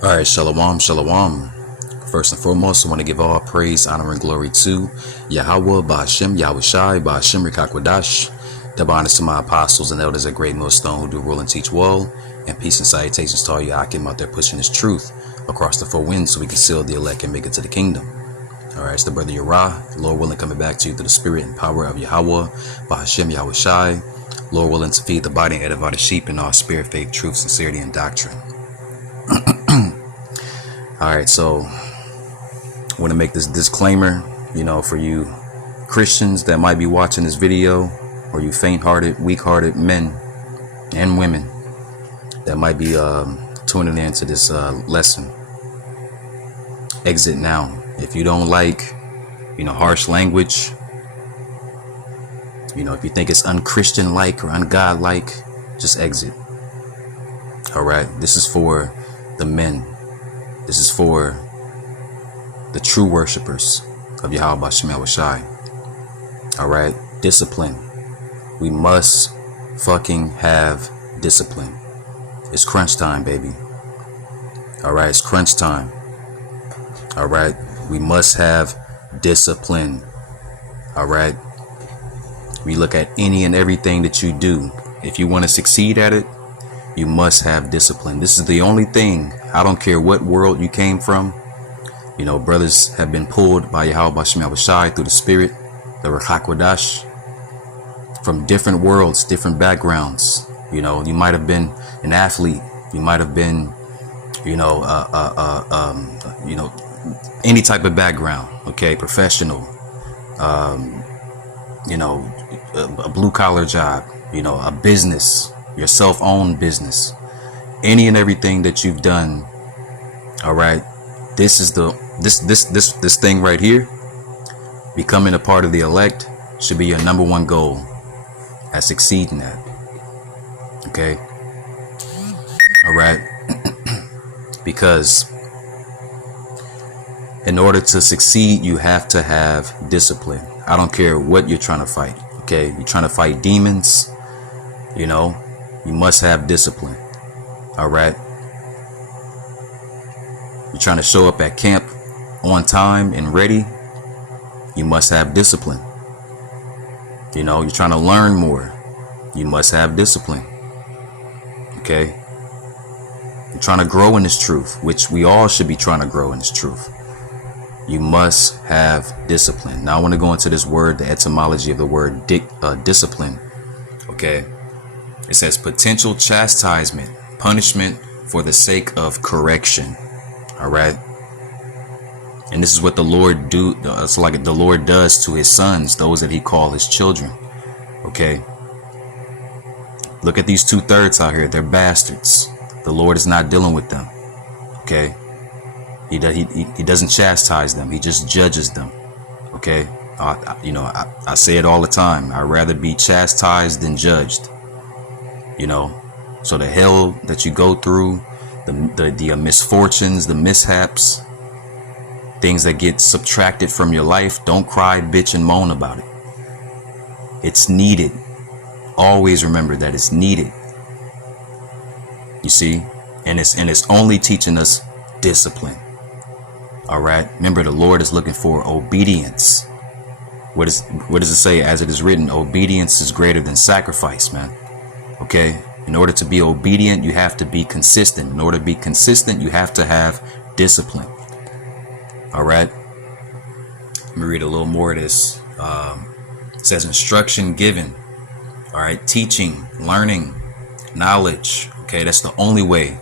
All right, shalom, shalom. First and foremost, I want to give all praise, honor, and glory to Yahweh, Ba'ashem, Yahushai, Ba'ashem, Rikakwadash. Double honors to my apostles and elders at Great Millstone who do rule and teach well. And peace and salutations to all you Akim out there pushing this truth across the four winds so we can seal the elect and make it to the kingdom. All right, it's the brother Yerah. Lord willing, coming back to you through the spirit and power of Yahweh, Ba'ashem, Yahushai. Lord willing to feed the body and edify the sheep in all spirit, faith, truth, sincerity, and doctrine. All right, so I want to make this disclaimer, for you Christians that might be watching this video, or you faint-hearted, weak-hearted men and women that might be tuning into this lesson. Exit now. If you don't like, harsh language, if you think it's unchristian-like or ungod-like, just exit. All right, this is for the men. This is for the true worshipers of Yahweh Ba'ashem Yahushai. All right, discipline. We must fucking have discipline. It's crunch time, baby. All right, it's crunch time. All right, we must have discipline. All right, we look at any and everything that you do. If you want to succeed at it, you must have discipline. This is the only thing. I don't care what world you came from. Brothers have been pulled by Yahweh Ba'ashem Yahushai through the spirit, the Ruach HaKodesh, from different worlds, different backgrounds. You might have been an athlete. You might have been, any type of background. Okay, professional. A blue collar job. A business, your self-owned business. Any and everything that you've done. All right. This is this thing right here. Becoming a part of the elect should be your number one goal at succeeding at. Okay. All right. Because in order to succeed, you have to have discipline. I don't care what you're trying to fight. Okay. You're trying to fight demons. You must have discipline. All right. You're trying to show up at camp on time and ready. You must have discipline. You're trying to learn more. You must have discipline. Okay. You're trying to grow in this truth, which we all should be trying to grow in this truth. You must have discipline. Now I want to go into this word, the etymology of the word discipline. Okay. It says potential chastisement, punishment for the sake of correction. All right. And this is what the Lord it's like the Lord does to his sons, those that he calls his children. Okay. Look at these 2/3 out here. They're bastards. The Lord is not dealing with them. Okay. He doesn't chastise them. He just judges them. Okay. I say it all the time. I'd rather be chastised than judged. So the hell that you go through, the misfortunes, the mishaps, things that get subtracted from your life, don't cry, bitch, and moan about it. It's needed. Always remember that it's needed. You see, and it's only teaching us discipline. All right. Remember, the Lord is looking for obedience. What does it say? As it is written, obedience is greater than sacrifice, man. Okay. In order to be obedient, you have to be consistent. In order to be consistent, you have to have discipline. All right. Let me read a little more of this. It says instruction given. All right. Teaching, learning, knowledge. Okay. That's the only way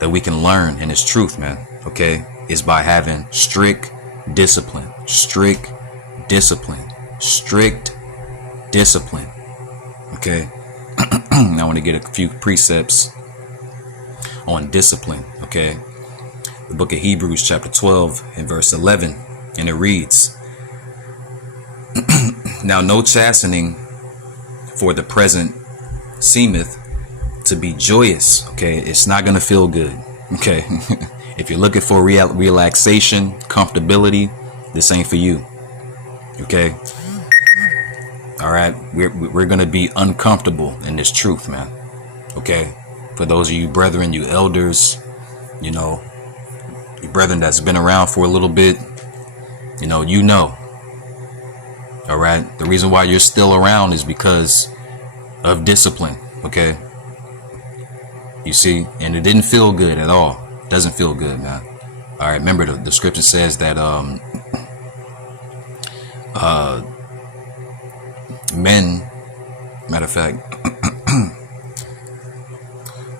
that we can learn in this truth, man. Okay. Is by having strict discipline. Strict discipline. Strict discipline. Okay. Now I want to get a few precepts on discipline. Okay. The book of Hebrews chapter 12 and verse 11. And it reads, now no chastening for the present seemeth to be joyous. Okay. It's not going to feel good. Okay. If you're looking for relaxation, comfortability, this ain't for you. Okay. All right. We're going to be uncomfortable in this truth, man. Okay. For those of you brethren, you elders, Your brethren that's been around for a little bit, you know. All right. The reason why you're still around is because of discipline. Okay. You see, and it didn't feel good at all. Doesn't feel good, man. All right. Remember, the scripture says that men. Matter of fact,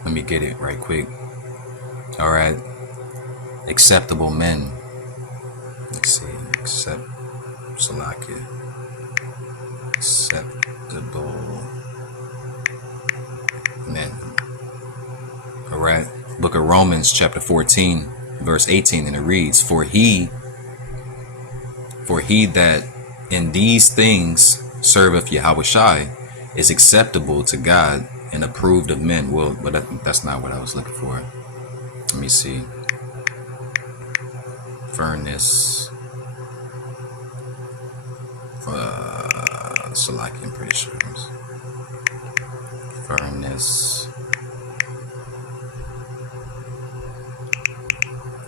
let me get it right quick. All right. Acceptable men. Let's see. Salakia. Acceptable men. All right. Book of Romans, chapter 14, verse 18, and it reads, For he that in these things serveth Yahushai is acceptable to God and approved of men. Well, but that's not what I was looking for. Let me see. Furnace. Salaki, I'm pretty sure. Furnace.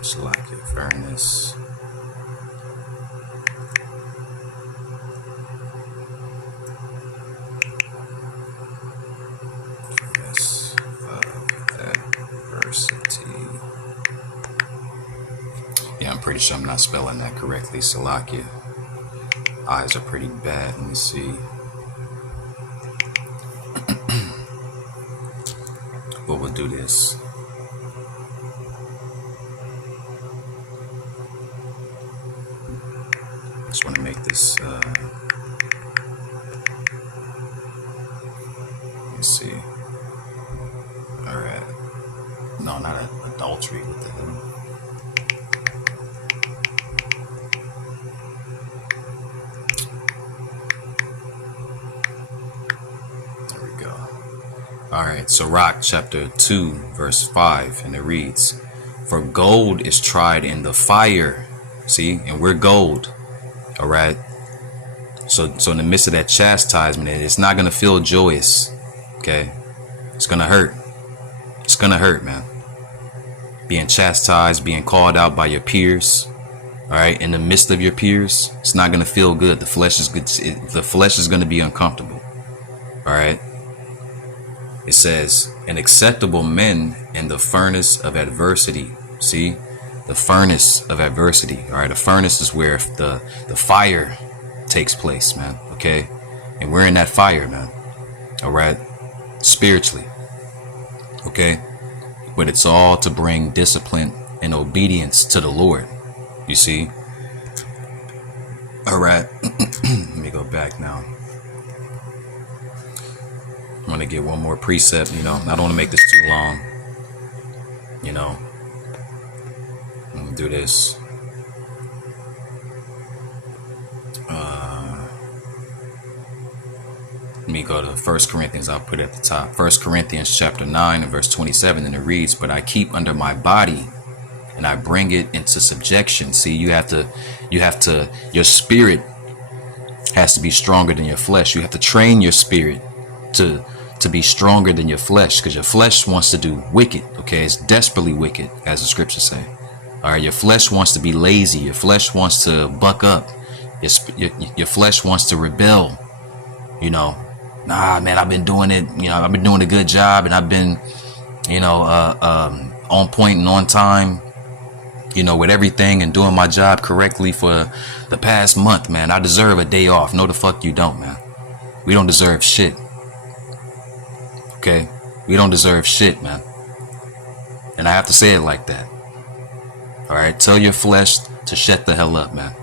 Salaki, furnace. Furnace of adversity. Yeah, I'm pretty sure I'm not spelling that correctly. Salakia. Eyes are pretty bad. Let me see. But we'll do this. Just want to make this. Let me see. All right. No, not adultery. What the hell? All right, Sirach chapter 2, verse 5, and it reads, For gold is tried in the fire. See, and we're gold. All right. So in the midst of that chastisement, it's not going to feel joyous. Okay. It's going to hurt. It's going to hurt, man. Being chastised, being called out by your peers. All right. In the midst of your peers, it's not going to feel good. The flesh is good. The flesh is going to be uncomfortable. All right. It says, an acceptable men in the furnace of adversity. See, the furnace of adversity. All right, the furnace is where the fire takes place, man. Okay, and we're in that fire, man. All right, spiritually. Okay, but it's all to bring discipline and obedience to the Lord. You see. All right, let me go back now. I'm going to get one more precept, I don't want to make this too long, I'm going to do this. Let me go to 1 Corinthians, I'll put it at the top. 1 Corinthians chapter 9 and verse 27, and it reads, But I keep under my body and I bring it into subjection. See, you have to, your spirit has to be stronger than your flesh. You have to train your spirit to be stronger than your flesh, because your flesh wants to do wicked. Okay, it's desperately wicked, as the scriptures say. All right, your flesh wants to be lazy. Your flesh wants to buck up. Your flesh wants to rebel. Nah, man, I've been doing it. I've been doing a good job, and I've been, on point and on time. With everything and doing my job correctly for the past month, man. I deserve a day off. No, the fuck you don't, man. We don't deserve shit. Okay, we don't deserve shit, man. And I have to say it like that. All right, tell your flesh to shut the hell up, man.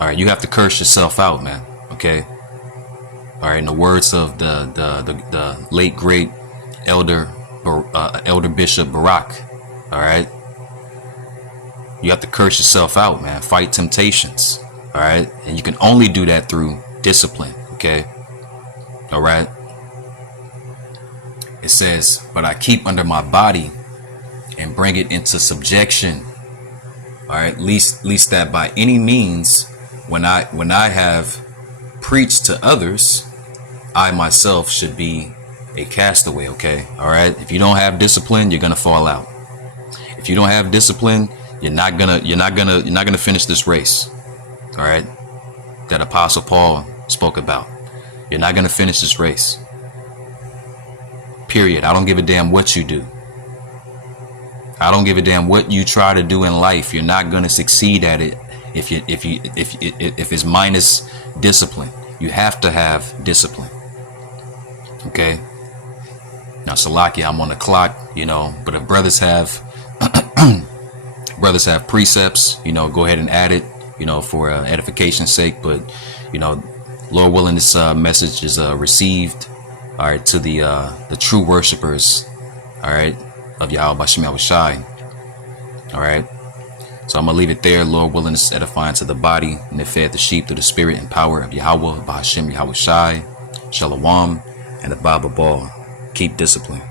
All right, you have to curse yourself out, man. Okay. All right, in the words of the late great elder Bishop Barak. All right, you have to curse yourself out, man. Fight temptations. All right, and you can only do that through discipline. Okay. All right. It says, but I keep under my body and bring it into subjection. All right, least that by any means, when I have preached to others, I myself should be a castaway. Okay, all right. If you don't have discipline, you're gonna fall out. If you don't have discipline, You're not gonna finish this race. All right, that Apostle Paul spoke about. You're not gonna finish this race. Period. I don't give a damn what you do. I don't give a damn what you try to do in life. You're not gonna succeed at it if it's minus discipline. You have to have discipline. Okay. Now, Salakia, I'm on the clock, but if brothers have precepts, go ahead and add it, for edification's sake. But, Lord willing, this message is received, all right, to the true worshipers, all right, of Yahweh B'Shem Yahushai. All right. So I'm going to leave it there. Lord willing, it's edifying to the body, and it fed the sheep through the spirit and power of Yahweh B'Shem Yahushai. Shalom and the Bible ball. Keep discipline.